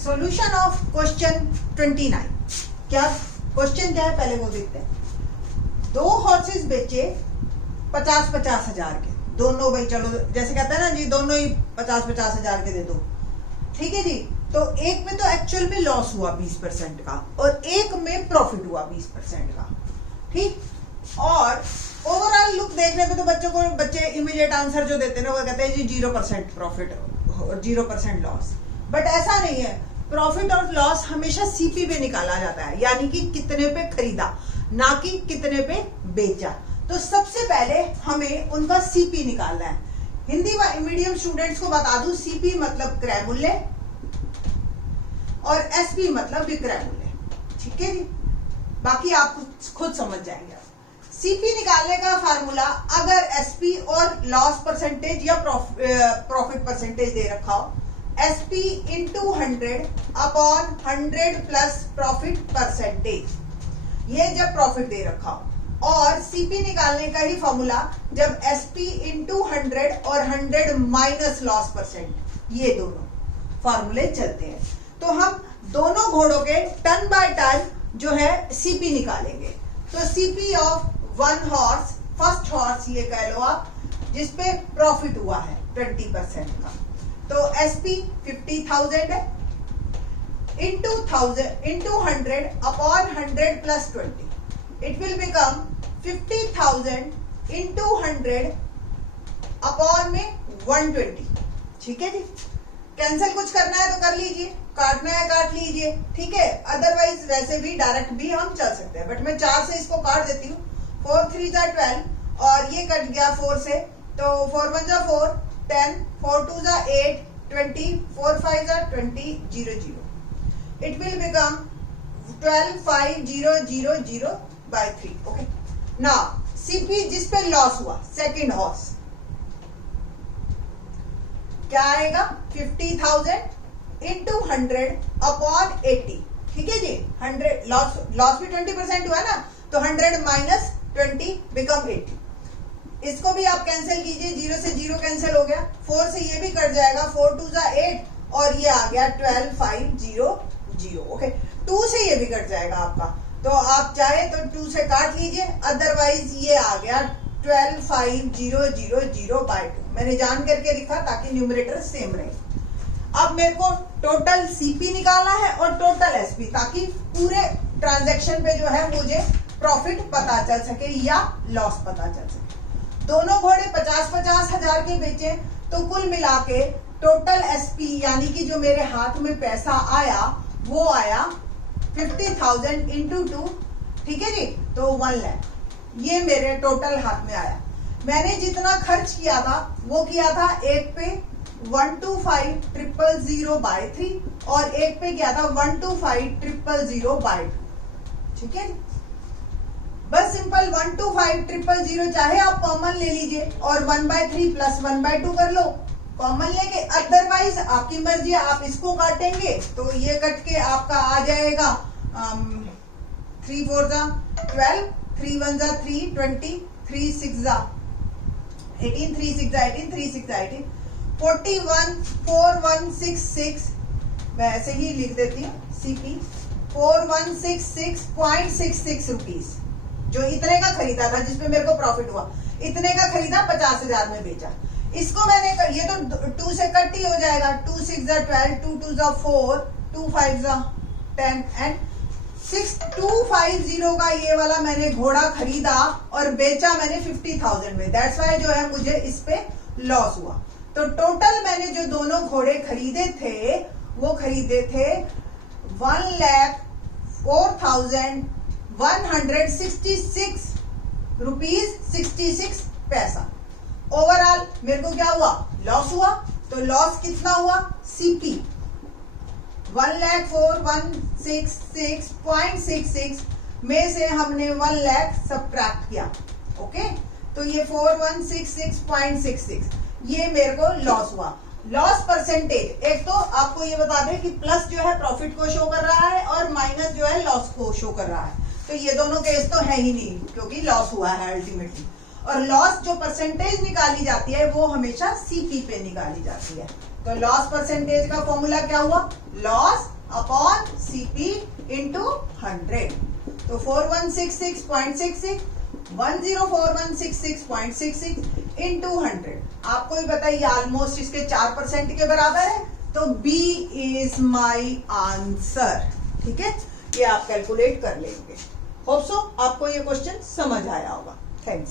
Solution of question 29। क्या question क्या है पहले वो देखते हैं। 2 हॉर्सेस बेचे 50-50 हजार के, दोनों भाई चलो जैसे कहते हैं ना जी, दोनों ही 50-50 हजार के दे दो, ठीक है जी। तो एक में तो एक्चुअल में लॉस हुआ 20% का और एक में प्रॉफिट हुआ 20% का, ठीक। और ओवरऑल लुक देखने पे तो बच्चे इमीडिएट आंसर जो देते हैं ना वो कहते हैं जी 0% प्रॉफिट और 0% लॉस, बट ऐसा नहीं है। प्रॉफिट और लॉस हमेशा सीपी पे निकाला जाता है, यानी कि कितने पे खरीदा, ना कि कितने पे बेचा। तो सबसे पहले हमें उनका सीपी निकालना है। हिंदी मीडियम स्टूडेंट्स को बता दूं, सीपी मतलब क्रय मूल्य और एसपी मतलब विक्रय मूल्य, ठीक है जी। बाकी आप खुद समझ जाएंगे। सीपी निकालने का फार्मूला, अगर एसपी और लॉस परसेंटेज या प्रॉफिट परसेंटेज दे रखा हो, SP into 100 upon 100 plus profit percentage, ये जब प्रॉफिट दे रखा हो। और सीपी निकालने का ही फॉर्मूला जब एसपी इंटू 100 और 100 माइनस लॉस परसेंट, ये दोनों फॉर्मूले चलते हैं। तो हम दोनों घोड़ों के टन बाय टन जो है सीपी निकालेंगे। तो CP of 1 horse, first horse ये कह लो आप, जिसपे प्रॉफिट हुआ है 20% का, तो एसपी 50,000 है, into 100 upon 100 plus 20, it will become 50,000 into 100 upon में 120, ठीक है जी। कैंसिल कुछ करना है तो कर लीजिए, काटना है काट लीजिए, ठीक है। अदरवाइज वैसे भी डायरेक्ट भी हम चल सकते हैं, बट मैं 4 से इसको काट देती हूँ। 4 3 जा 12 और ये कट गया 4 से, तो 4 1 जा 4 10, 4 2 जा 8 20, 4 5 जा 20 0 0, it will become 12 5 0 0 0 by 3, okay। now CP जिस पे लॉस हुआ सेकंड हॉर्स, क्या आएगा 50,000 इंटू 100 अपॉन 80, ठीक है जी। 100 लॉस भी 20% हुआ ना, तो 100 माइनस 20 बिकम 80। इसको भी आप कैंसिल कीजिए, 0 से 0 कैंसिल हो गया, 4 से ये भी कट जाएगा, 4 2 जा 8 और ये आ गया 12 5 0 0, ओके। 2 से ये भी कट जाएगा आपका, तो आप चाहे तो 2 से काट लीजिए, अदरवाइज ये आ गया 12 5 0 0 0 बाय 2। मैंने जान करके लिखा ताकि न्यूमरेटर सेम रहे। अब मेरे को टोटल सीपी निकालना है और टोटल एसपी, ताकि पूरे ट्रांजैक्शन पे जो है मुझे प्रॉफिट पता चल सके या लॉस पता चल सके। दोनों घोड़े 50-50 हजार के बेचे, तो कुल मिला के टोटल एसपी यानी कि जो मेरे हाथ में पैसा आया वो आया 50,000 इंटू 2, ठीक है जी, तो 1 लाख ये मेरे टोटल हाथ में आया। मैंने जितना खर्च किया था वो किया था एक पे 125,000 बाय 3 और एक पे किया था 125,000 बाय 2, ठीक है। बस सिंपल 125,000 चाहे आप कॉमन ले लीजिए और 1/3 प्लस 1/2 कर लो, कॉमन लेके। अदरवाइज आपकी मर्जी, आप इसको काटेंगे तो ये कट के आपका आ जाएगा 3 4 जा 12, 3 1 जा 3 20, 3 6 जा 18, 3 6 जा 18, 3 6 जा 18, 41,4166, मैं ऐसे ही लिख देती हूँ सीपी 4166.66 रुपीज, जो इतने का खरीदा था, जिसमें मेरे को प्रॉफिट हुआ, इतने का खरीदा 50,000 में बेचा। इसको मैंने ये तो 2 से कट ही हो जाएगा, 2 6 जा 12, 2 2 जा 4, 2 5 जा 10 एंड 6250 का ये वाला मैंने घोड़ा खरीदा और बेचा मैंने 50,000 में। दैट्स वाई जो है मुझे इस पे लॉस हुआ। तो टोटल मैंने जो दोनों घोड़े खरीदे थे वो खरीदे थे 1,04,166 रुपीज 66 पैसा। ओवरऑल मेरे को क्या हुआ, लॉस हुआ। तो लॉस कितना हुआ, सीपी 1,04,166.66 में से हमने 1 लाख सब्ट्रैक्ट किया, ओके। तो ये 4,166.66 ये मेरे को लॉस हुआ। लॉस परसेंटेज, एक तो आपको ये बता दें कि प्लस जो है प्रॉफिट को शो कर रहा है और माइनस जो है लॉस को शो कर रहा है, तो ये दोनों केस तो है ही नहीं क्योंकि लॉस हुआ है अल्टीमेटली। और लॉस जो परसेंटेज निकाली जाती है वो हमेशा सीपी पे निकाली जाती है। तो लॉस परसेंटेज का फॉर्मूला क्या हुआ, लॉस अपॉन सीपी इंटू 100। तो 4166.66 104166.66 इंटू 100, आपको भी बताइए ऑलमोस्ट इसके 4% के बराबर है, तो बी इज माई आंसर। ठीक है, ये आप कैलकुलेट कर लेंगे। होप सो आपको ये क्वेश्चन समझ आया होगा। थैंक्स।